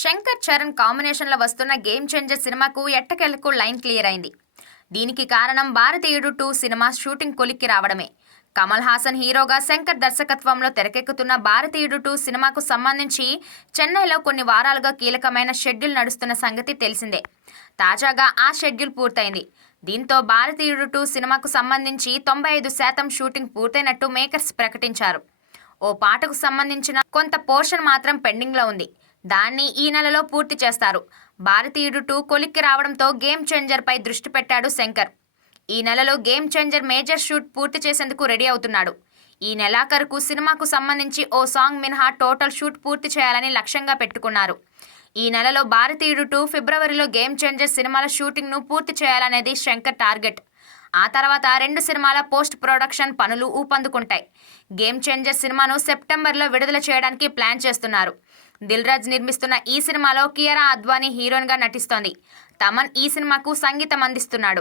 శంకర్ చరణ్ కాంబినేషన్లో వస్తున్న game changer సినిమాకు ఎట్టకెలకు లైన్ క్లియర్ అయింది. దీనికి కారణం భారతీయుడు టూ సినిమా షూటింగ్ కొలిక్కి రావడమే. కమల్ హాసన్ హీరోగా శంకర్ దర్శకత్వంలో తెరకెక్కుతున్న భారతీయుడు టూ సినిమాకు సంబంధించి చెన్నైలో కొన్ని వారాలుగా కీలకమైన షెడ్యూల్ నడుస్తున్న సంగతి తెలిసిందే. తాజాగా ఆ షెడ్యూల్ పూర్తయింది. దీంతో భారతీయుడు టూ సినిమాకు సంబంధించి తొంభై ఐదు శాతం షూటింగ్ పూర్తయినట్టు మేకర్స్ ప్రకటించారు. ఓ పాటకు సంబంధించిన కొంత పోర్షన్ మాత్రం పెండింగ్లో ఉంది. దాన్ని ఈ నెలలో పూర్తి చేస్తారు. భారతీయుడు టూ కొలిక్కి రావడంతో గేమ్ చేంజర్పై దృష్టి పెట్టాడు శంకర్. ఈ నెలలో గేమ్ చేంజర్ మేజర్ షూట్ పూర్తి చేసేందుకు రెడీ అవుతున్నాడు. ఈ నెలాఖరుకు సినిమాకు సంబంధించి ఓ సాంగ్ మినహా టోటల్ షూట్ పూర్తి చేయాలని లక్ష్యంగా పెట్టుకున్నారు. ఈ నెలలో భారతీయుడు టూ ఫిబ్రవరిలో గేమ్ చేంజర్ సినిమాల షూటింగ్ను పూర్తి చేయాలనేది శంకర్ టార్గెట్. ఆ తర్వాత రెండు సినిమాల పోస్ట్ ప్రొడక్షన్ పనులు ఊపందుకుంటాయి. గేమ్ చేంజర్ సినిమాను సెప్టెంబర్లో విడుదల చేయడానికి ప్లాన్ చేస్తున్నారు. దిల్ రాజ్ నిర్మిస్తున్న ఈ సినిమాలో కియరా అద్వానీ హీరోయిన్గా నటిస్తోంది. తమన్ ఈ సినిమాకు సంగీతం అందిస్తున్నాడు.